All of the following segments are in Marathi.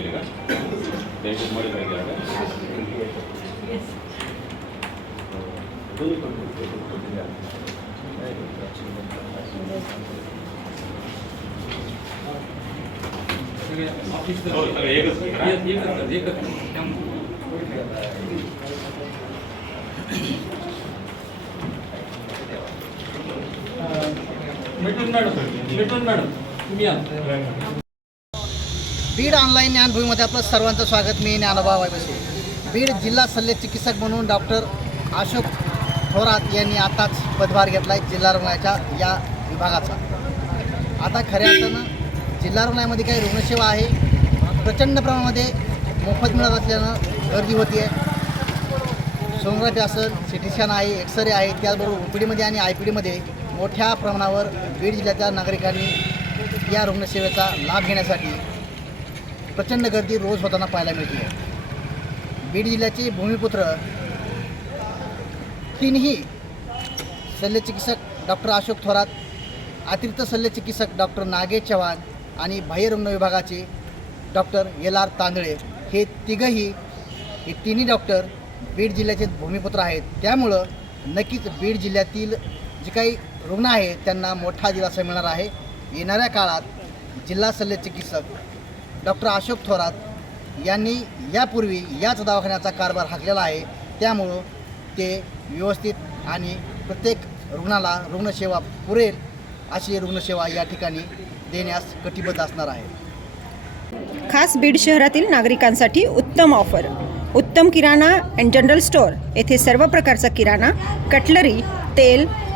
केले का बँकेमध्ये काय केलं का हो, सगळं एकच आहे का? मिटून मॅडम मिटून मॅडम तुम्ही या बीड ऑनलाईन ज्ञानभूमीमध्ये आपलं सर्वांचं स्वागत. मी ज्ञानोबा वायबसे. बीड जिल्हा शल्य चिकित्सक म्हणून डॉक्टर अशोक थोरात यांनी आताच पदभार घेतला आहे जिल्हा रुग्णालयाच्या या विभागाचा. आता खऱ्या अर्थानं जिल्हा रुग्णालयामध्ये काही रुग्णसेवा आहे. प्रचंड प्रमाणामध्ये मोफत मिळत असल्यानं गर्दी होती आहे सोनोग्राफी असेल सिटी स्कॅन आहे एक्सरे आहे त्याचबरोबर ओ पी डीमध्ये आणि आय पी डीमध्ये मोठ्या प्रमाणावर बीड जिल्ह्याच्या नागरिकांनी या रुग्णसेवेचा लाभ घेण्यासाठी प्रचंड गर्दी रोज होताना पाहायला मिळते बीड जिल्ह्याचे भूमिपुत्र तीनही शल्यचिकित्सक डॉक्टर अशोक थोरात अतिरिक्त शल्यचिकित्सक डॉक्टर नागेश चव्हाण आणि बाह्यरुग्ण विभागाचे डॉक्टर एल आर तांदळे हे तिघंही हे तिन्ही डॉक्टर बीड जिल्ह्याचे भूमिपुत्र आहेत. त्यामुळं नक्कीच बीड जिल्ह्यातील जे काही रुग्ण आहेत त्यांना मोठा दिलासा मिळणार आहे. येणाऱ्या काळात जिल्हा शल्यचिकित्सक डॉक्टर अशोक थोरात यांनी यापूर्वी याच दवाखान्याचा कारभार हाकलेला आहे. त्यामुळं ते व्यवस्थित आणि प्रत्येक रुग्णाला रुग्णसेवा पुरेल अशी रुग्णसेवा या ठिकाणी देण्यास कटिबद्ध असणार आहे. खास बीड शहरातील नागरिकांसाठी उत्तम ऑफर. उत्तम किराणा अँड जनरल स्टोअर येथे सर्व प्रकारचा किराणा कटलरी तेल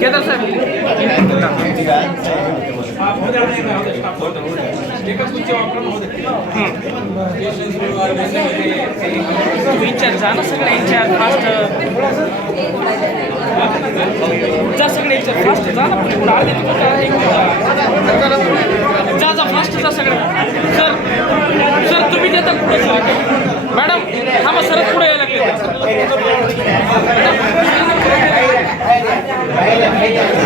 केदार साहेब तुम्ही जा ना सगळं इच्छा फास्ट जा सगळे इच्छा फास्ट जा ना पुढे पुढे आले तुम्ही जा जा फास्ट जा सगळं सर सर तुम्ही देता पुढे मॅडम थांबा सरच पुढे यायला लागले तुम्ही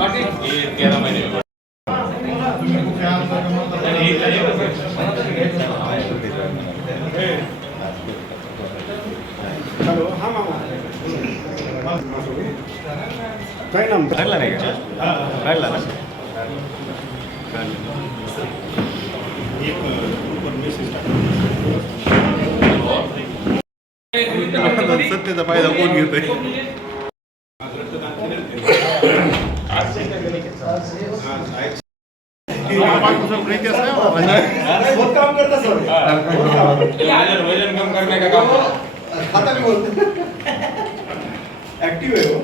अरे अमोल दादा तेरा महिने काय नाम? काढला नाही का? ना. सत्तेचा फायदा कोण घेतोय? वजन वजन कम करने का काम? ऍक्टिव्ह आहे हो.